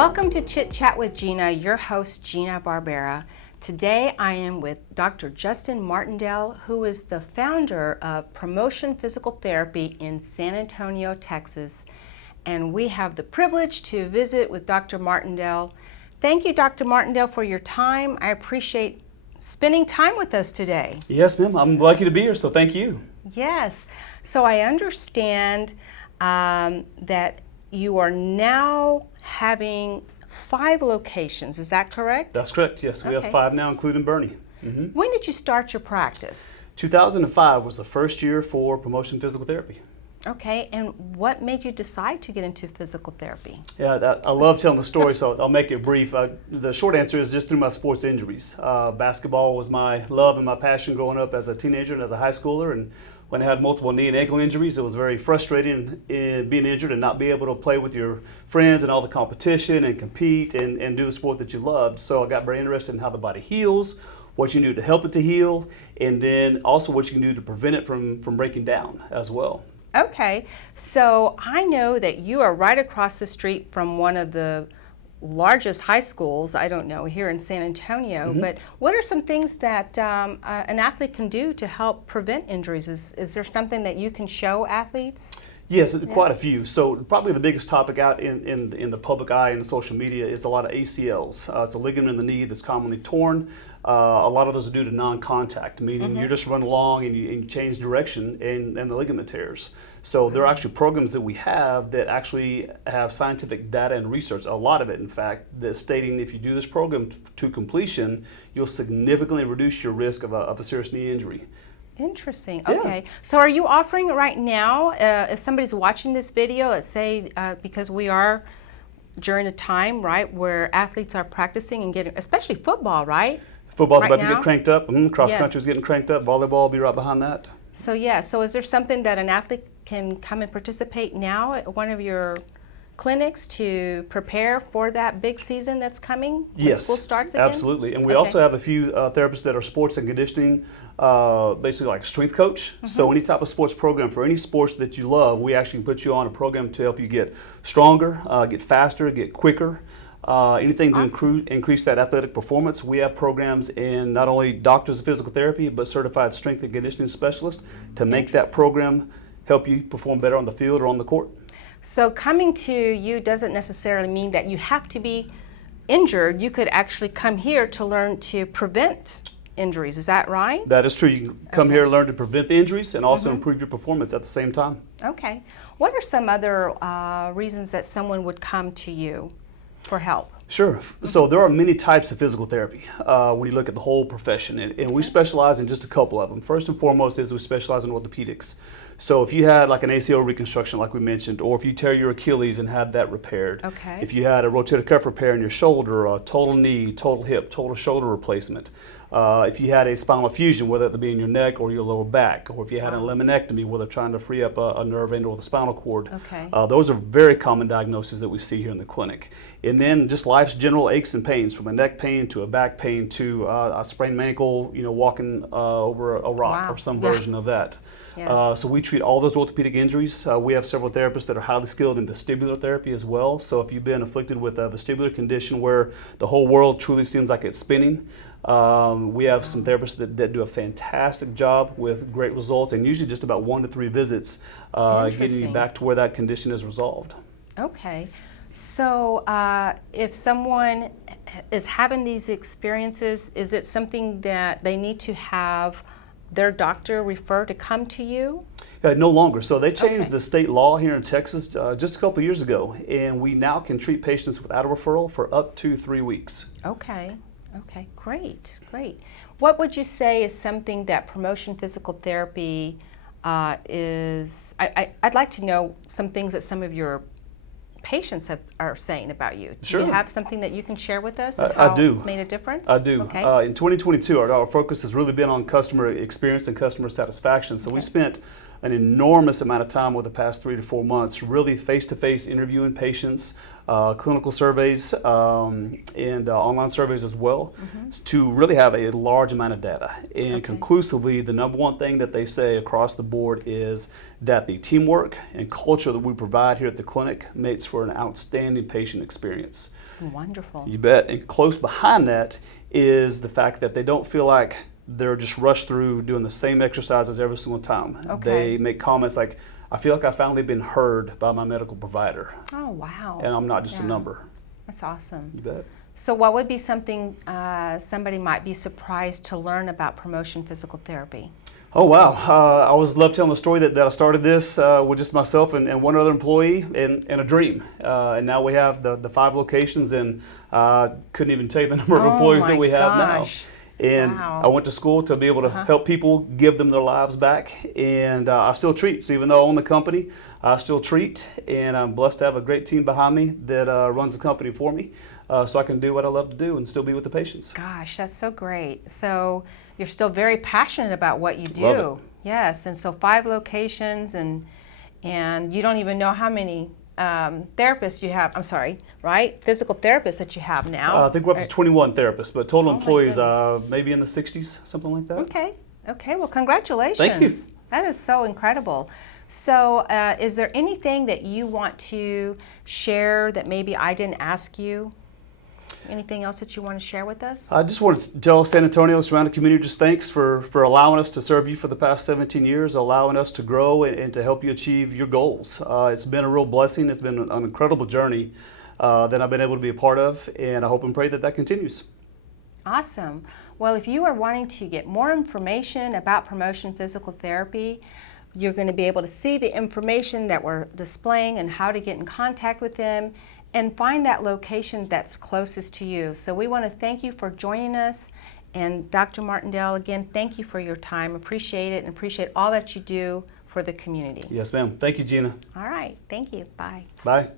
Welcome to Chit Chat with Gina, your host Gina Barbera. Today I am with Dr. Justin Martindale, who is the founder of Promotion Physical Therapy in San Antonio, Texas. And we have the privilege to visit with Dr. Martindale. Thank you, Dr. Martindale, for your time. I appreciate spending time with us today. Yes, ma'am. I'm lucky to be here, so thank you. Yes. So I understand that you are now having 5 locations. Is that correct? That's correct. Yes, we have 5 now, including Bernie. When did you start your practice? 2005 was the first year for Promotion Physical Therapy. Okay, and what made you decide to get into physical therapy? Yeah, I love telling the story, so I'll make it brief. The short answer is just through my sports injuries. Basketball was my love and my passion growing up as a teenager and as a high schooler, and when I had multiple knee and ankle injuries, it was very frustrating in being injured and not be able to play with your friends and all the competition and compete and do the sport that you loved. So I got very interested in how the body heals, what you can do to help it to heal, and then also what you can do to prevent it from breaking down as well. Okay, so I know that you are right across the street from one of the largest high schools, I don't know, here in San Antonio, but what are some things that an athlete can do to help prevent injuries? Is there something that you can show athletes? Yes, quite a few. So probably the biggest topic out in the public eye and social media is a lot of ACLs. It's a ligament in the knee that's commonly torn. A lot of those are due to non-contact, meaning you're just running along and you change direction and the ligament tears. So there are actually programs that we have that actually have scientific data and research, a lot of it in fact, that's stating if you do this program to completion, you'll significantly reduce your risk of a serious knee injury. Interesting. Okay. Yeah. So are you offering right now, if somebody's watching this video, let's say because we are during a time, right, where athletes are practicing and getting, especially football, right? Football's about to get cranked up. Cross country's getting cranked up. Volleyball will be right behind that. So yeah, so is there something that an athlete can come and participate now at one of your clinics to prepare for that big season that's coming when school starts again? Absolutely. And we also have a few therapists that are sports and conditioning, basically like strength coach. So any type of sports program for any sports that you love, we actually put you on a program to help you get stronger, get faster, get quicker. Anything to increase that athletic performance. We have programs in not only doctors of physical therapy, but certified strength and conditioning specialists to make that program help you perform better on the field or on the court. So coming to you doesn't necessarily mean that you have to be injured. You could actually come here to learn to prevent injuries. Is that right? That is true. You can come here and learn to prevent the injuries and also improve your performance at the same time. Okay. What are some other reasons that someone would come to you for help? Sure. So there are many types of physical therapy when you look at the whole profession, and we specialize in just a couple of them. First and foremost is we specialize in orthopedics. So if you had like an ACL reconstruction like we mentioned, or if you tear your Achilles and had that repaired, if you had a rotator cuff repair in your shoulder, a total knee, total hip, total shoulder replacement, if you had a spinal fusion, whether it be in your neck or your lower back, or if you had a laminectomy, whether trying to free up a nerve end or the spinal cord, those are very common diagnoses that we see here in the clinic. And then just life's general aches and pains, from a neck pain to a back pain to a sprained ankle, walking over a rock or some version of that. So we treat all those orthopedic injuries. We have several therapists that are highly skilled in vestibular therapy as well. So if you've been afflicted with a vestibular condition where the whole world truly seems like it's spinning, we have some therapists that do a fantastic job with great results, and usually just about 1 to 3 visits getting you back to where that condition is resolved. Okay. So if someone is having these experiences, is it something that they need to have their doctor refer to come to you? No longer. So they changed the state law here in Texas just a couple of years ago, and we now can treat patients without a referral for up to 3 weeks. Okay. Okay, great, great. What would you say is something that Promotion Physical Therapy is? I'd like to know some things that some of your patients are saying about you. Do you have something that you can share with us? I do. It's made a difference? I do. In 2022, our focus has really been on customer experience and customer satisfaction. So we spent an enormous amount of time over the past 3 to 4 months, really face-to-face interviewing patients, clinical surveys, and online surveys as well, to really have a large amount of data. And conclusively, the number one thing that they say across the board is that the teamwork and culture that we provide here at the clinic makes for an outstanding patient experience. Wonderful. You bet. And close behind that is the fact that they don't feel like they're just rushed through doing the same exercises every single time. They make comments like, I feel like I've finally been heard by my medical provider. Oh, wow. And I'm not just a number. That's awesome. You bet. So what would be something somebody might be surprised to learn about Promotion Physical Therapy? Oh, wow. I always love telling the story that I started this with just myself and one other employee and a dream. And now we have the 5 locations, and couldn't even tell you the number of employees that we have now. And I went to school to be able to help people, give them their lives back, and I still treat. So even though I own the company, I still treat, and I'm blessed to have a great team behind me that runs the company for me, so I can do what I love to do and still be with the patients. Gosh, that's so great. So you're still very passionate about what you do. Love it. Yes, and so 5 locations, and you don't even know how many therapists you have, right? Physical therapists that you have now. I think we're up to 21 therapists, but total employees maybe in the 60s, something like that. Okay, well, congratulations. Thank you. That is so incredible. So is there anything that you want to share that maybe I didn't ask you? Anything else that you want to share with us? I just want to tell San Antonio, surrounding community, just thanks for allowing us to serve you for the past 17 years, allowing us to grow and to help you achieve your goals. It's been a real blessing. It's been an incredible journey that I've been able to be a part of, and I hope and pray that that continues. Awesome. Well, if you are wanting to get more information about Promotion Physical Therapy, you're going to be able to see the information that we're displaying and how to get in contact with them and find that location that's closest to you. So we want to thank you for joining us. And Dr. Martindale, again, thank you for your time. Appreciate it, and appreciate all that you do for the community. Yes, ma'am. Thank you, Gina. All right. Thank you. Bye. Bye.